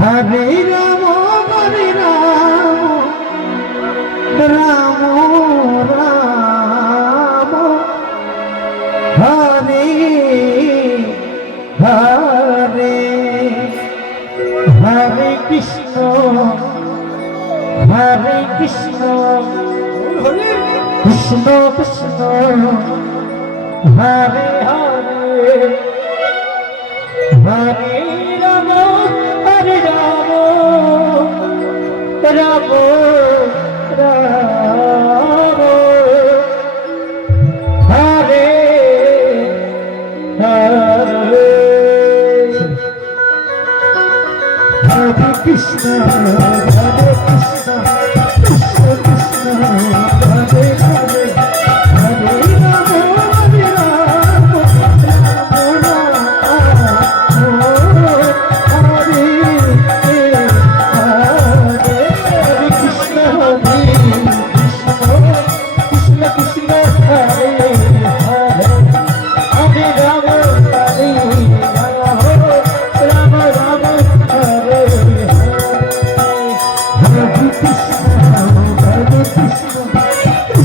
Hare Ram Hare Ram Ram Ram Hare Hare Hare Krishna Krishna Krishna Hare Hare Hare Ram Hare Ram Ram Ram Hare Hare Hare Krishna Hare Krishna Krishna Krishna Hare Hare Hare Ram Hare Ram Ram Ram Hare Hare Hare Krishna Hare Krishna Krishna Krishna Hare Hare Hare Ram Hare Ram Ram Hare Hare Krishna Hare Krishna Krishna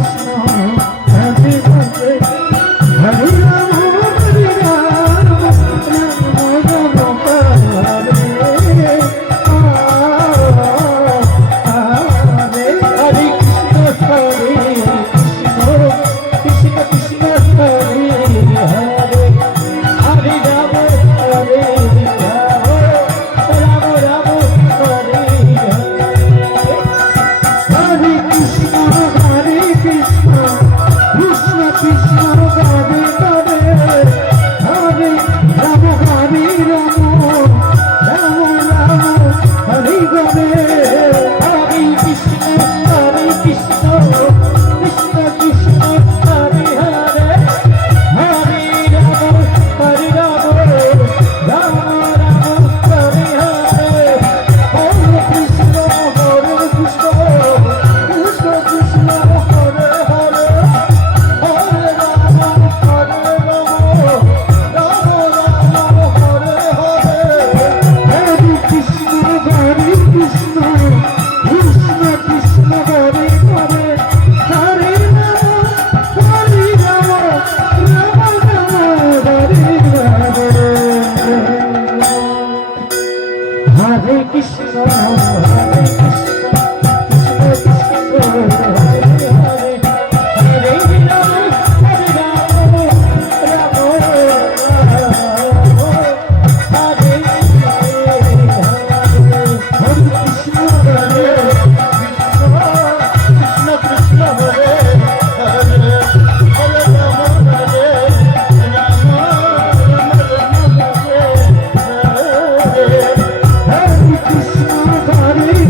Krishna Hare Hare Hare Ram Hare Ram Ram Ram Hare Hare Hare Krishna Krishna Krishna Hare Hare Hare Ram Hare Ram Ram Hare Hare Krishna Krishna Krishna Hare Hare Hare Ram Hare Ram Ram Ram Hare Hare Hare Krishna Krishna Krishna Krishna Hare Hare Hare Ram Ram Ram Hare Hare Hare Krishna Krishna Krishna Krishna Hare Hare Hare Ram Hare Ram Ram Hare Hare Hare Krishna Krishna Krishna Krishna Hare Hare Hare Ram Ram Ram Hare Hare Hare Krishna Krishna Krishna Hare Hare Hare Ram Ram Hare Hare Krishna Hare Krishna Krishna Hare Hare Hare Ram Hare Ram Ram Hare Hare Hare Krishna Hare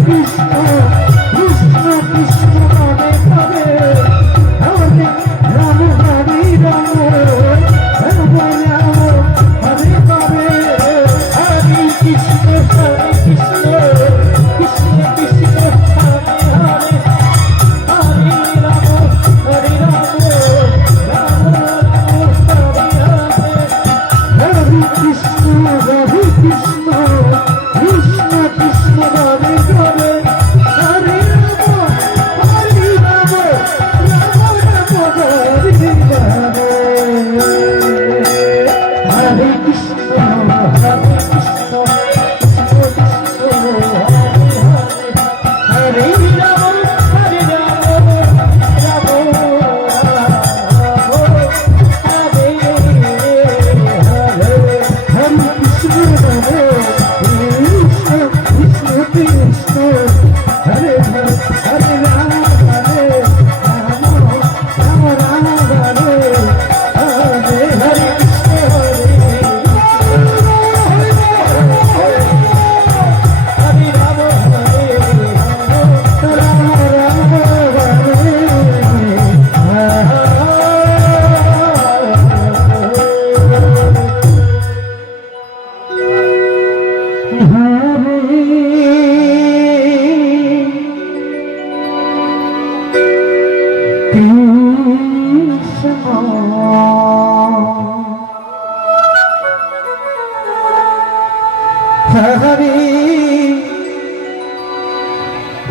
Hare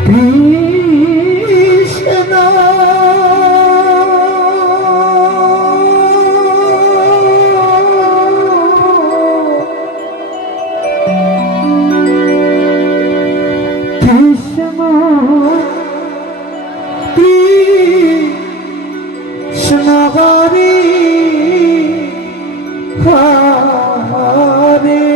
Krishna Krishna Krishna Hare Hare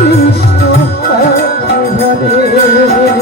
Krishna Hare Hare